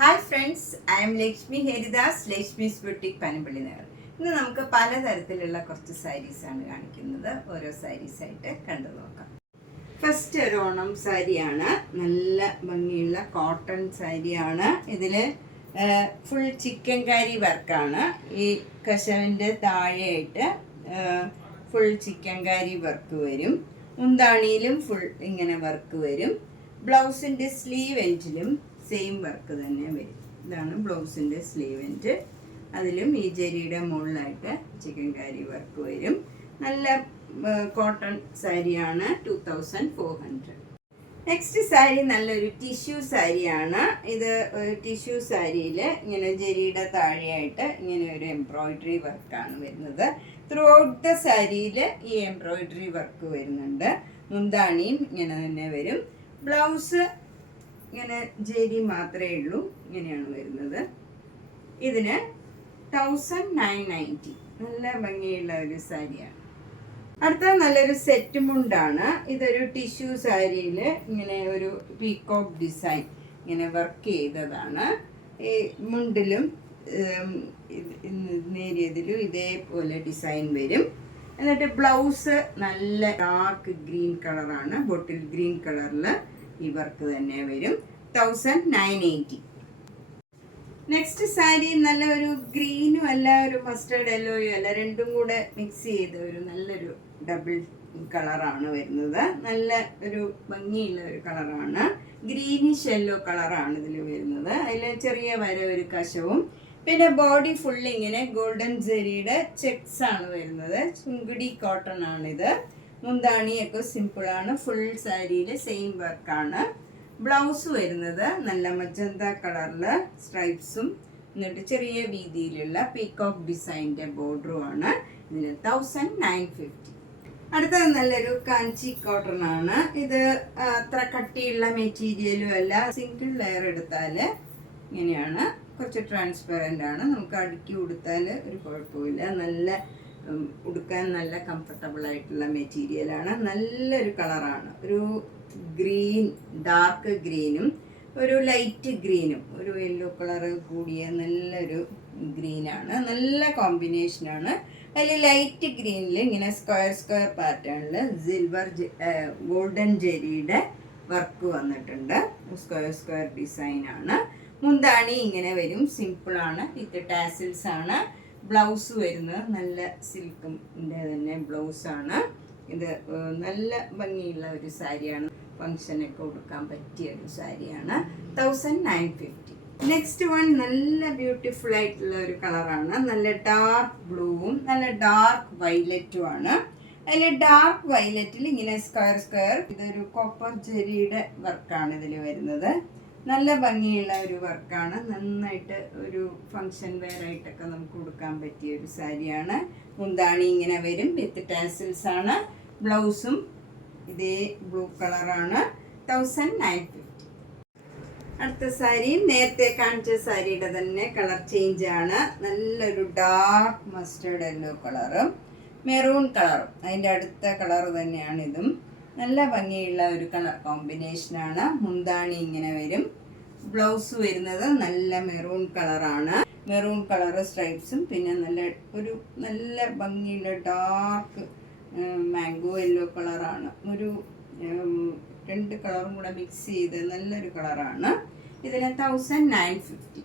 Hi friends, I M Lakshmi Haridas, Lakshmi's boutique Panampilly Nagar. ഇന്ന് നമുക്ക് പലതരത്തിലുള്ള കുറച്ച് സാരീസാണ് കാണിക്കുന്നത്. ഓരോ സാരീസായിട്ട് കണ്ടു നോക്കാം. ഫസ്റ്റ് ഒരു ഓണം സാരിയാണ്. നല്ല ഭംഗിയുള്ള കോട്ടൺ സാരിയാണ്. ഇതിൽ ഫുൾ ചിക്കൻ കാരി വർക്കാണ്. ഈ കശവിൻ്റെ താഴെയായിട്ട് ഫുൾ ചിക്കൻ കാരി വർക്ക് വരും. മുന്താണിയിലും ഫുൾ ഇങ്ങനെ വർക്ക് വരും. ബ്ലൗസിൻ്റെ സ്ലീവ് എൻഡിലും സെയിം വർക്ക് തന്നെ വരും. ഇതാണ് ബ്ലൗസിൻ്റെ സ്ലീവ് എൻഡ്. അതിലും ഈ ജരിയുടെ മുകളിലായിട്ട് ചിക്കൻ കാരി വർക്ക് വരും. നല്ല കോട്ടൺ സാരിയാണ്. 2400. നെക്സ്റ്റ് സാരി നല്ലൊരു ടിഷ്യൂ സാരിയാണ്. ഇത് ടിഷ്യൂ സാരിയിൽ ഇങ്ങനെ ജരിയുടെ താഴെയായിട്ട് ഇങ്ങനെ ഒരു എംബ്രോയിഡറി വർക്കാണ് വരുന്നത്. ത്രൂ ഔട്ട് ദ സാരിയിൽ ഈ എംബ്രോയിഡറി വർക്ക് വരുന്നുണ്ട്. മുന്താണിയും ഇങ്ങനെ തന്നെ വരും. ബ്ലൗസ് ഇങ്ങനെ ജരി മാത്രമേ ഉള്ളൂ. ഇങ്ങനെയാണ് വരുന്നത്. ഇതിന് 1990. നല്ല ഭംഗിയുള്ള ഒരു സാരിയാണ്. അടുത്ത നല്ലൊരു സെറ്റ് മുണ്ടാണ്. ഇതൊരു ടിഷ്യൂ സാരിയിൽ ഇങ്ങനെ ഒരു പീകോക്ക് ഡിസൈൻ ഇങ്ങനെ വർക്ക് ചെയ്തതാണ്. ഈ മുണ്ടിലും നേരിയതിലും ഇതേപോലെ ഡിസൈൻ വരും. എന്നിട്ട് ബ്ലൗസ് നല്ല ഡാർക്ക് ഗ്രീൻ കളറാണ്. ബോട്ടിൽ ഗ്രീൻ കളറിൽ ഈ വർക്ക് തന്നെ വരും. 1980. നെക്സ്റ്റ് സാരി നല്ല ഒരു ഗ്രീനും അല്ല, ഒരു മസ്റ്റേർഡ് യെല്ലോയും അല്ല, രണ്ടും കൂടെ മിക്സ് ചെയ്ത ഒരു നല്ലൊരു ഡബിൾ കളറാണ് വരുന്നത്. നല്ല ഒരു ഭംഗിയുള്ള ഒരു കളറാണ്. ഗ്രീനിഷ് യെല്ലോ കളറാണ് ഇതിൽ വരുന്നത്. അതിൽ ചെറിയ വര ഒരു കശവും, പിന്നെ ബോഡി ഫുൾ ഇങ്ങനെ ഗോൾഡൻ ജെറിയുടെ ചെക്സ് ആണ് വരുന്നത്. ചുങ്കുടി കോട്ടൺ ആണിത്. മുന്താണിയൊക്കെ സിമ്പിളാണ്. ഫുൾ സാരിയിൽ സെയിം വർക്കാണ്. ബ്ലൗസ് വരുന്നത് നല്ല മജന്ത കളറിൽ സ്ട്രൈപ്സും എന്നിട്ട് ചെറിയ വീതിയിലുള്ള പീകോക്ക് ഡിസൈൻ്റെ ബോർഡറുമാണ്. ഇതിന് 1950. അടുത്തത് നല്ലൊരു കാഞ്ചി കോട്ടൺ ആണ്. ഇത് അത്ര കട്ടിയുള്ള മെറ്റീരിയലും അല്ല. സിംഗിൾ ലെയർ എടുത്താൽ ഇങ്ങനെയാണ്. കുറച്ച് ട്രാൻസ്പെറൻ്റ് ആണ്. നമുക്ക് അടുക്കി ഉടുത്താൽ ഒരു കുഴപ്പമില്ല. നല്ല ഉടുക്കാൻ നല്ല കംഫർട്ടബിൾ ആയിട്ടുള്ള മെറ്റീരിയലാണ്. നല്ലൊരു കളറാണ്. ഒരു ഗ്രീൻ, ഡാർക്ക് ഗ്രീനും ഒരു ലൈറ്റ് ഗ്രീനും ഒരു യെല്ലോ കളറ് കൂടിയ നല്ലൊരു ഗ്രീനാണ്. നല്ല കോമ്പിനേഷനാണ്. അതിൽ ലൈറ്റ് ഗ്രീനിൽ ഇങ്ങനെ സ്ക്വയർ പാറ്റേണിൽ സിൽവർ ഗോൾഡൻ ജെരിയുടെ വർക്ക് വന്നിട്ടുണ്ട്. സ്ക്വയർ ഡിസൈനാണ്. മുന്താണി ഇങ്ങനെ വരും. സിമ്പിളാണ്. വിത്ത് ടാസിൽസ് ആണ്. ബ്ലൗസ് വരുന്നത് നല്ല സിൽക്കിൻ്റെ തന്നെ ബ്ലൗസാണ്. ഇത് നല്ല ഭംഗിയുള്ള ഒരു സാരിയാണ്. ഫങ്ഷനൊക്കെ കൊടുക്കാൻ പറ്റിയ ഒരു സാരിയാണ്. 1950. നെക്സ്റ്റ് വൺ നല്ല ബ്യൂട്ടിഫുൾ ആയിട്ടുള്ള ഒരു കളറാണ്. നല്ല ഡാർക്ക് ബ്ലൂവും നല്ല ഡാർക്ക് വയലറ്റും ആണ്. അതിൽ ഡാർക്ക് വയലറ്റിൽ ഇങ്ങനെ സ്ക്വയർ ഇതൊരു കോപ്പർ ജെരിയുടെ വർക്കാണ് ഇതിൽ വരുന്നത്. നല്ല ഭംഗിയുള്ള ഒരു വർക്കാണ്. നന്നായിട്ട് ഒരു ഫങ്ഷൻ വെയർ ആയിട്ടൊക്കെ നമുക്ക് കൊടുക്കാൻ പറ്റിയ ഒരു സാരിയാണ്. മുന്താണി ഇങ്ങനെ വരും. വിത്ത് ടാസിൽസ് ആണ്. ബ്ലൗസും ഇതേ ബ്ലൂ കളറാണ്. 1950. അടുത്ത സാരി നേരത്തെ കാണിച്ച സാരിയുടെ തന്നെ കളർ ചേഞ്ച് ആണ്. നല്ലൊരു ഡാർക്ക് മസ്റ്റേർഡ് യെല്ലോ കളറും മെറൂൺ കളറും അതിൻ്റെ അടുത്ത കളർ തന്നെയാണ് ഇതും. നല്ല ഭംഗിയുള്ള ഒരു കളർ കോമ്പിനേഷനാണ്. മുന്താണി ഇങ്ങനെ വരും. ബ്ലൗസ് വരുന്നത് നല്ല മെറൂൺ കളറാണ്. മെറൂൺ കളറ് സ്ട്രൈപ്സും പിന്നെ നല്ല ഭംഗിയുള്ള ഡാർക്ക് മാംഗോ യെല്ലോ കളറാണ്. ഒരു രണ്ട് കളറും കൂടെ മിക്സ് ചെയ്ത് നല്ലൊരു കളറാണ്. ഇതിന് 1950.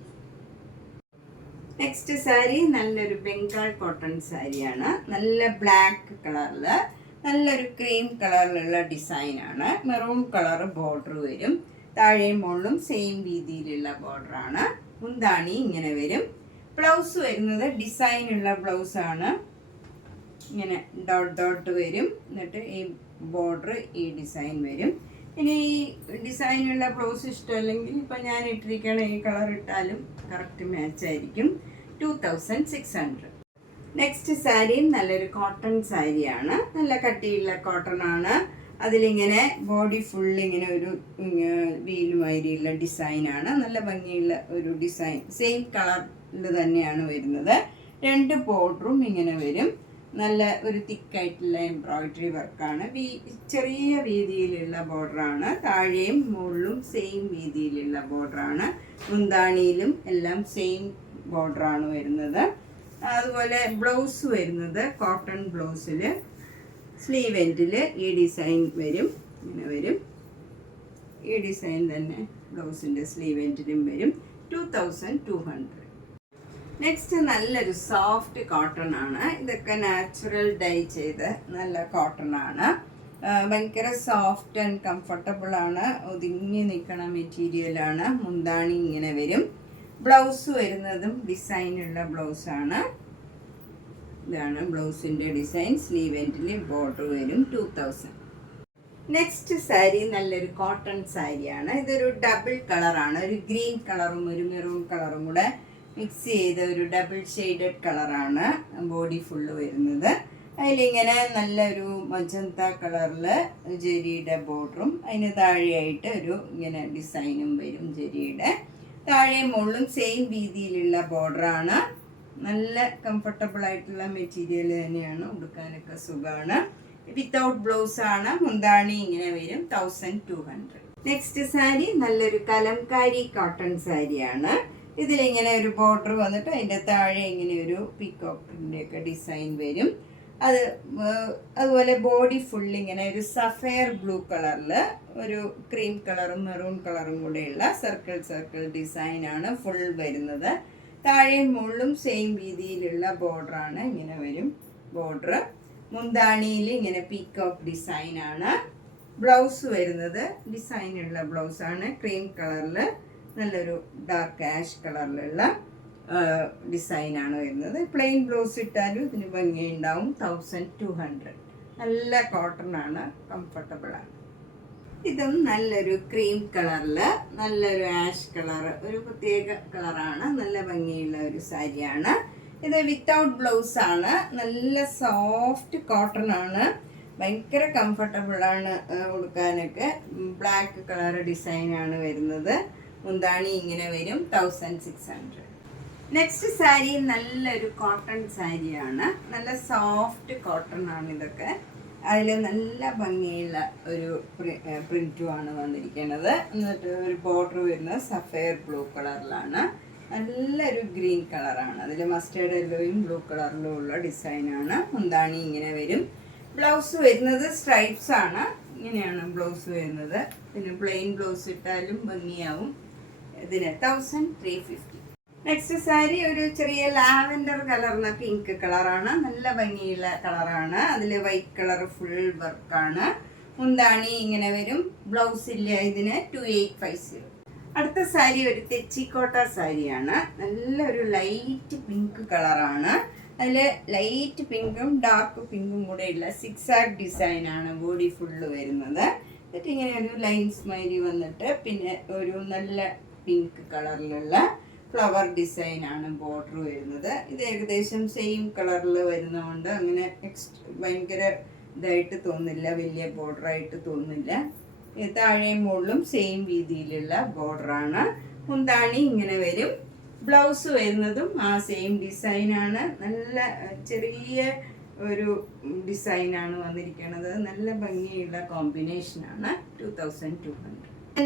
നെക്സ്റ്റ് സാരി നല്ലൊരു ബംഗാൾ കോട്ടൺ സാരിയാണ്. നല്ല ബ്ലാക്ക് കളറിൽ നല്ലൊരു ക്രീം കളറിലുള്ള ഡിസൈനാണ്. മെറൂൺ കളർ ബോർഡർ വരും. താഴെയും മുകളിലും സെയിം രീതിയിലുള്ള ബോർഡറാണ്. മുന്താണി ഇങ്ങനെ വരും. ബ്ലൗസ് വരുന്നത് ഡിസൈനുള്ള ബ്ലൗസാണ്. ഇങ്ങനെ ഡോട്ട് വരും. എന്നിട്ട് ഈ ബോർഡർ ഈ ഡിസൈൻ വരും. ഇനി ഈ ഡിസൈനുള്ള ബ്ലൗസ് ഇഷ്ടമല്ലെങ്കിൽ ഇപ്പം ഞാൻ ഇട്ടിരിക്കണ ഈ കളർ ഇട്ടാലും കറക്റ്റ് മാച്ചായിരിക്കും. 2600. നെക്സ്റ്റ് സാരി നല്ലൊരു കോട്ടൺ സാരിയാണ്. നല്ല കട്ടിയുള്ള കോട്ടൺ ആണ്. അതിലിങ്ങനെ ബോഡി ഫുൾ ഇങ്ങനെ ഒരു വീലുമാതിരിയുള്ള ഡിസൈനാണ്. നല്ല ഭംഗിയുള്ള ഒരു ഡിസൈൻ. സെയിം കളറിൽ തന്നെയാണ് വരുന്നത്. രണ്ട് ബോർഡറും ഇങ്ങനെ വരും. നല്ല ഒരു തിക്കായിട്ടുള്ള എംബ്രോയിഡറി വർക്കാണ്. ചെറിയ വീതിയിലുള്ള ബോർഡറാണ്. താഴെയും മുകളിലും സെയിം വീതിയിലുള്ള ബോർഡറാണ്. മുന്താണിയിലും എല്ലാം സെയിം ബോർഡറാണ് വരുന്നത്. അതുപോലെ ബ്ലൗസ് വരുന്നത് കോട്ടൺ ബ്ലൗസിൽ സ്ലീവ് എൻഡിൽ ഈ ഡിസൈൻ വരും. ഇങ്ങനെ വരും. ഈ ഡിസൈൻ തന്നെ ബ്ലൗസിൻ്റെ സ്ലീവ് എൻഡിലും വരും. 2200. നെക്സ്റ്റ് നല്ലൊരു സോഫ്റ്റ് കോട്ടൺ ആണ്. ഇതൊക്കെ നാച്ചുറൽ ഡൈ ചെയ്ത് നല്ല കോട്ടൺ ആണ്. ഭയങ്കര സോഫ്റ്റ് ആൻഡ് കംഫർട്ടബിൾ ആണ്. ഒതുങ്ങി നിൽക്കണ മെറ്റീരിയലാണ്. മുന്താണി ഇങ്ങനെ വരും. ബ്ലൗസ് വരുന്നതും ഡിസൈനുള്ള ബ്ലൗസാണ്. ഇതാണ് ബ്ലൗസിൻ്റെ ഡിസൈൻ. സ്ലീവ് എൻഡിൽ ബോർഡർ വരും. 2000. നെക്സ്റ്റ് സാരി നല്ലൊരു കോട്ടൺ സാരിയാണ്. ഇതൊരു ഡബിൾ കളറാണ്. ഒരു ഗ്രീൻ കളറും ഒരു മെറൂൺ കളറും കൂടെ മിക്സ് ചെയ്ത ഒരു ഡബിൾ ഷെയ്ഡഡ് കളറാണ് ബോഡി ഫുള്ള് വരുന്നത്. അതിലിങ്ങനെ നല്ലൊരു മജന്ത കളറിൽ ജെരിയുടെ ബോർഡറും അതിന് താഴെയായിട്ട് ഒരു ഇങ്ങനെ ഡിസൈനും വരും. ജെരിയുടെ താഴെ മുകളിലും സെയിം രീതിയിലുള്ള ബോർഡറാണ്. നല്ല കംഫർട്ടബിൾ ആയിട്ടുള്ള മെറ്റീരിയൽ തന്നെയാണ്. ഉടുക്കാനൊക്കെ സുഖമാണ്. വിത്തൗട്ട് ബ്ലൗസ് ആണ്. മുന്താണി ഇങ്ങനെ വരും. 1200. നെക്സ്റ്റ് സാരി നല്ലൊരു കലംകാരി കോട്ടൺ സാരിയാണ്. ഇതിലിങ്ങനെ ഒരു ബോർഡർ വന്നിട്ട് അതിൻ്റെ താഴെ ഇങ്ങനെ ഒരു പീക്കോക്കിൻ്റെ ഒക്കെ ഡിസൈൻ വരും. അതുപോലെ ബോഡി ഫുൾ ഇങ്ങനെ ഒരു സഫയർ ബ്ലൂ കളറിൽ ഒരു ക്രീം കളറും മെറൂൺ കളറും കൂടെയുള്ള സർക്കിൾ ഡിസൈനാണ് ഫുൾ വരുന്നത്. താഴെയും മുകളിലും സെയിം രീതിയിലുള്ള ബോർഡറാണ്. ഇങ്ങനെ വരും ബോർഡർ. മുന്താണിയിൽ ഇങ്ങനെ പീക്കോക്ക് ഡിസൈനാണ്. ബ്ലൗസ് വരുന്നത് ഡിസൈനുള്ള ബ്ലൗസാണ്. ക്രീം കളറിൽ നല്ലൊരു ഡാർക്ക് ആഷ് കളറിലുള്ള ഡിസൈനാണ് വരുന്നത്. പ്ലെയിൻ ബ്ലൗസ് ഇട്ടാലും ഇതിന് ഭംഗിയുണ്ടാവും. 1200. നല്ല കോട്ടൺ ആണ്. കംഫർട്ടബിളാണ്. ഇതും നല്ലൊരു ക്രീം കളറിൽ നല്ലൊരു ആഷ് കളർ, ഒരു പ്രത്യേക കളറാണ്. നല്ല ഭംഗിയുള്ള ഒരു സാരിയാണ്. ഇത് വിത്തൗട്ട് ബ്ലൗസ് ആണ്. നല്ല സോഫ്റ്റ് കോട്ടൺ ആണ്. ഭയങ്കര കംഫർട്ടബിളാണ് ഉടുക്കാനൊക്കെ. ബ്ലാക്ക് കളർ ഡിസൈനാണ് വരുന്നത്. മുന്താണി ഇങ്ങനെ വരും. 1600. നെക്സ്റ്റ് സാരി നല്ലൊരു കോട്ടൺ സാരിയാണ്. നല്ല സോഫ്റ്റ് കോട്ടൺ ആണ് ഇതൊക്കെ. അതിൽ നല്ല ഭംഗിയുള്ള ഒരു പ്രിൻറ്റുമാണ് വന്നിരിക്കുന്നത്. എന്നിട്ട് ഒരു ബോർഡർ വരുന്നത് സഫയർ ബ്ലൂ കളറിലാണ്. നല്ലൊരു ഗ്രീൻ കളറാണ്. അതിൽ മസ്റ്റേർഡ് യെല്ലോയും ബ്ലൂ കളിലും ഉള്ള ഡിസൈനാണ്. മുന്താണി ഇങ്ങനെ വരും. ബ്ലൗസ് വരുന്നത് സ്ട്രൈപ്സ് ആണ്. ഇങ്ങനെയാണ് ബ്ലൗസ് വരുന്നത്. പിന്നെ പ്ലെയിൻ ബ്ലൗസ് ഇട്ടാലും ഭംഗിയാവും. ഇതിന് 1350. നെക്സ്റ്റ് സാരി ഒരു ചെറിയ ലാവൻഡർ കലർന്ന പിങ്ക് കളറാണ്. നല്ല ഭംഗിയുള്ള കളറാണ്. അതിൽ വൈറ്റ് കളർ ഫുൾ വർക്കാണ്. മുന്താണി ഇങ്ങനെ വരും. ബ്ലൗസ് ഇല്ല ഇതിന്. 2850. അടുത്ത സാരി ഒരു തെച്ചിക്കോട്ട സാരിയാണ്. നല്ലൊരു ലൈറ്റ് പിങ്ക് കളറാണ്. അതിൽ ലൈറ്റ് പിങ്കും ഡാർക്ക് പിങ്കും കൂടെയുള്ള സിക്സാഗ് ഡിസൈനാണ് ബോഡി ഫുള്ള് വരുന്നത്. എന്നിട്ട് ഇങ്ങനെ ഒരു ലൈൻസ് മാതിരി വന്നിട്ട് പിന്നെ ഒരു നല്ല പിങ്ക് കളറിലുള്ള ഫ്ലവർ ഡിസൈനാണ് ബോർഡർ വരുന്നത്. ഇത് ഏകദേശം സെയിം കളറിൽ വരുന്നതുകൊണ്ട് അങ്ങനെ ഭയങ്കര ഇതായിട്ട് തോന്നില്ല, വലിയ ബോർഡറായിട്ട് തോന്നില്ല. താഴെയും മുകളിലും സെയിം രീതിയിലുള്ള ബോർഡറാണ്. മുന്താണി ഇങ്ങനെ വരും. ബ്ലൗസ് വരുന്നതും ആ സെയിം ഡിസൈനാണ്. നല്ല ചെറിയ ഒരു ഡിസൈനാണ് വന്നിരിക്കുന്നത്. നല്ല ഭംഗിയുള്ള കോമ്പിനേഷനാണ്. 2200.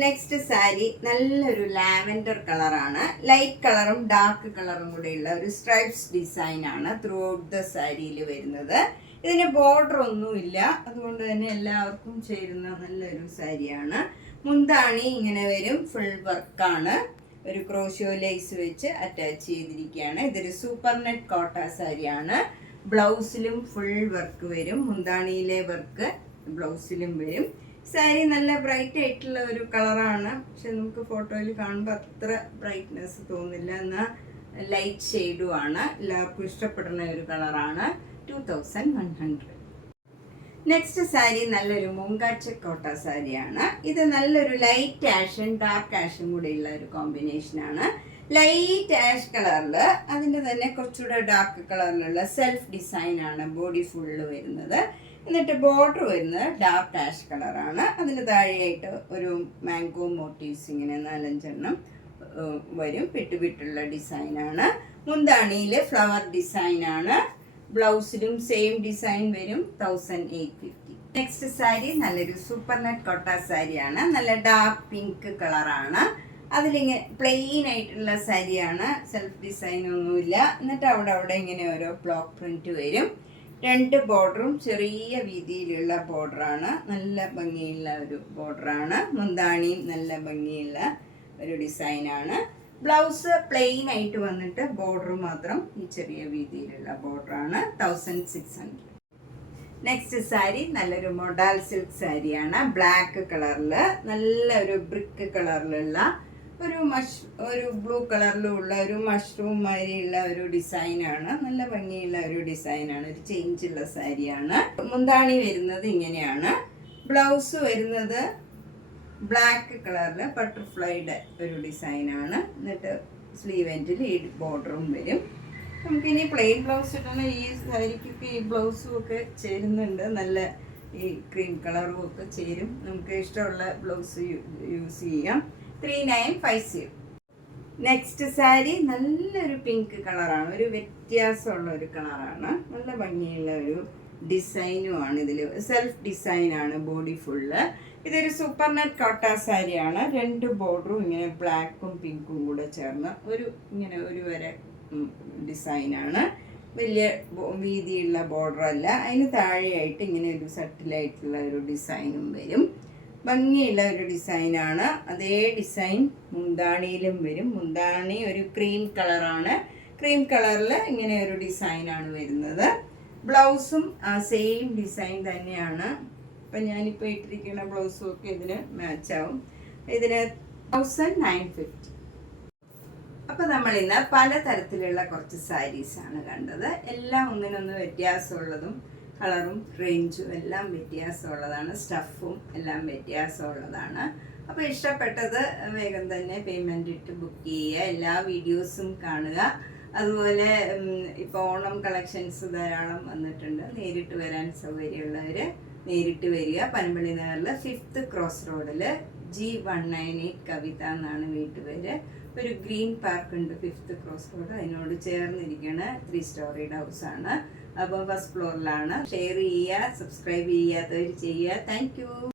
നെക്സ്റ്റ് സാരി നല്ലൊരു ലാവൻഡർ കളറാണ്. ലൈറ്റ് കളറും ഡാർക്ക് കളറും കൂടെയുള്ള ഒരു സ്ട്രൈപ്സ് ഡിസൈനാണ് ത്രൂ ഔട്ട് ദ സാരിയിൽ വരുന്നത്. ഇതിന് ബോർഡർ ഒന്നുമില്ല, അതുകൊണ്ട് തന്നെ എല്ലാവർക്കും ചേരുന്ന നല്ലൊരു സാരിയാണ്. മുന്താണി ഇങ്ങനെ വരും. ഫുൾ വർക്കാണ്. ഒരു ക്രോഷ്യോ ലേസ് വെച്ച് അറ്റാച്ച് ചെയ്തിരിക്കുകയാണ്. ഇതൊരു സൂപ്പർ നെറ്റ് കോട്ട സാരിയാണ്. ബ്ലൗസിലും ഫുൾ വർക്ക് വരും. മുന്താണിയിലെ വർക്ക് ബ്ലൗസിലും വരും. സാരി നല്ല ബ്രൈറ്റ് ആയിട്ടുള്ള ഒരു കളറാണ്. പക്ഷെ നമുക്ക് ഫോട്ടോയിൽ കാണുമ്പോൾ അത്ര ബ്രൈറ്റ്നെസ് തോന്നില്ല. എന്നാൽ ലൈറ്റ് ഷെയ്ഡുമാണ്. എല്ലാവർക്കും ഇഷ്ടപ്പെടുന്ന ഒരു കളറാണ്. 2100. നെക്സ്റ്റ് സാരി നല്ലൊരു മൂങ്കാച്ച കോട്ട സാരിയാണ്. ഇത് നല്ലൊരു ലൈറ്റ് ആഷും ഡാർക്ക് ആഷും കൂടെയുള്ള ഒരു കോമ്പിനേഷനാണ്. ലൈറ്റ് ആഷ് കളറിൽ അതിൻ്റെ തന്നെ കുറച്ചുകൂടെ ഡാർക്ക് കളറിലുള്ള സെൽഫ് ഡിസൈനാണ് ബോഡി ഫുള്ള് വരുന്നത്. എന്നിട്ട് ബോർഡർ വരുന്നത് ഡാർക്ക് ആഷ് കളറാണ്. അതിന് താഴെയായിട്ട് ഒരു മാംഗോ മോട്ടീവ്സ് ഇങ്ങനെ 4-5 വരും. വിട്ടുള്ള ഡിസൈനാണ്. മുന്താണിയിൽ ഫ്ലവർ ഡിസൈനാണ്. ബ്ലൗസിലും സെയിം ഡിസൈൻ വരും 1850. നെക്സ്റ്റ് സാരി നല്ലൊരു സൂപ്പർ നെറ്റ് കോട്ട സാരിയാണ്. നല്ല ഡാർക്ക് പിങ്ക് കളറാണ്. അതിലിങ്ങനെ പ്ലെയിൻ ആയിട്ടുള്ള സാരിയാണ്, സെൽഫ് ഡിസൈൻ ഒന്നുമില്ല. എന്നിട്ട് അവിടെ ഇങ്ങനെ ഓരോ ബ്ലോക്ക് പ്രിന്റ് വരും. 2 ബോർഡറും ചെറിയ വീതിയിലുള്ള ബോർഡറാണ്. നല്ല ഭംഗിയുള്ള ഒരു ബോർഡറാണ്. മുന്താണിയും നല്ല ഭംഗിയുള്ള ഒരു ഡിസൈനാണ്. ബ്ലൗസ് പ്ലെയിൻ ആയിട്ട് വന്നിട്ട് ബോർഡർ മാത്രം ഈ ചെറിയ വീതിയിലുള്ള ബോർഡറാണ്. 1600. നെക്സ്റ്റ് സാരി നല്ലൊരു മൊഡാൽ സിൽക്ക് സാരിയാണ്. ബ്ലാക്ക് കളറിൽ നല്ല ഒരു ബ്രിക്ക് കളറിലുള്ള ഒരു ബ്ലൂ കളറിലുള്ള ഒരു മഷ്റൂം മാതിരിയുള്ള ഒരു ഡിസൈനാണ്. നല്ല ഭംഗിയുള്ള ഒരു ഡിസൈനാണ്. ഒരു ചേഞ്ചുള്ള സാരിയാണ്. മുന്താണി വരുന്നത് ഇങ്ങനെയാണ്. ബ്ലൗസ് വരുന്നത് ബ്ലാക്ക് കളറിൽ ബട്ടർഫ്ലൈയുടെ ഒരു ഡിസൈനാണ്. എന്നിട്ട് സ്ലീവ് എൻഡിൽ ഈ ബോർഡറും വരും. നമുക്കിനി പ്ലെയിൻ ബ്ലൗസ് ഇട്ടാണ് ഈ സാരിക്കൊക്കെ ഈ ബ്ലൗസും ഒക്കെ ചേരുന്നുണ്ട്. നല്ല ഈ ക്രീം കളറും ഒക്കെ ചേരും. നമുക്ക് ഇഷ്ടമുള്ള ബ്ലൗസ് യൂസ് ചെയ്യാം. 3950. നെക്സ്റ്റ് സാരി നല്ലൊരു പിങ്ക് കളറാണ്. ഒരു വ്യത്യാസമുള്ള ഒരു കളറാണ്. നല്ല ഭംഗിയുള്ള ഒരു ഡിസൈനുമാണ്. ഇതിൽ സെൽഫ് ഡിസൈനാണ് ബോഡി ഫുള്ള്. ഇതൊരു സൂപ്പർ നെറ്റ് കോട്ട സാരിയാണ്. 2 ബോർഡറും ഇങ്ങനെ ബ്ലാക്കും പിങ്കും കൂടെ ചേർന്ന് ഇങ്ങനെ ഒരു വരെ ഡിസൈനാണ്. വലിയ വീതിയുള്ള ബോർഡർ അല്ല. അതിന് താഴെയായിട്ട് ഇങ്ങനെ ഒരു സട്ടിലായിട്ടുള്ള ഒരു ഡിസൈനും വരും. ഭംഗിയുള്ള ഒരു ഡിസൈനാണ്. അതേ ഡിസൈൻ മുന്താണിയിലും വരും. മുന്താണി ഒരു ക്രീം കളറാണ്. ക്രീം കളറിൽ ഇങ്ങനെ ഒരു ഡിസൈനാണ് വരുന്നത്. ബ്ലൗസും ആ സെയിം ഡിസൈൻ തന്നെയാണ്. അപ്പം ഞാനിപ്പോൾ ഇട്ടിരിക്കുന്ന ബ്ലൗസും ഒക്കെ ഇതിന് മാച്ചാവും. ഇതിന് 1950. അപ്പോൾ നമ്മൾ ഇന്ന് പലതരത്തിലുള്ള കുറച്ച് സാരീസാണ് കണ്ടത്. എല്ലാം ഒന്നിനൊന്ന് വ്യത്യാസമുള്ളതും കളറും റേഞ്ചും എല്ലാം വ്യത്യാസമുള്ളതാണ്. സ്റ്റഫും എല്ലാം വ്യത്യാസമുള്ളതാണ്. അപ്പോൾ ഇഷ്ടപ്പെട്ടത് വേഗം തന്നെ പേയ്മെൻ്റ് ഇട്ട് ബുക്ക് ചെയ്യുക. എല്ലാ വീഡിയോസും കാണുക. അതുപോലെ ഇപ്പോൾ ഓണം കളക്ഷൻസ് ധാരാളം വന്നിട്ടുണ്ട്. നേരിട്ട് വരാൻ സൗകര്യമുള്ളവർ നേരിട്ട് വരിക. പനമ്പള്ളി നഗറിൽ 5th ക്രോസ് റോഡിൽ G198 കവിത എന്നാണ് വീട്ടുപേര്. ഒരു ഗ്രീൻ പാർക്ക് ഉണ്ട് 5th ക്രോസ് റോഡ്. അതിനോട് ചേർന്നിരിക്കുന്ന 3 സ്റ്റോറീഡ് ഹൗസാണ്. അപ്പോൾ ഫസ്റ്റ് ഫ്ലോറിലാണ്. ഷെയർ ചെയ്യുക, സബ്സ്ക്രൈബ് ചെയ്യാത്തവർ ചെയ്യുക. Thank you.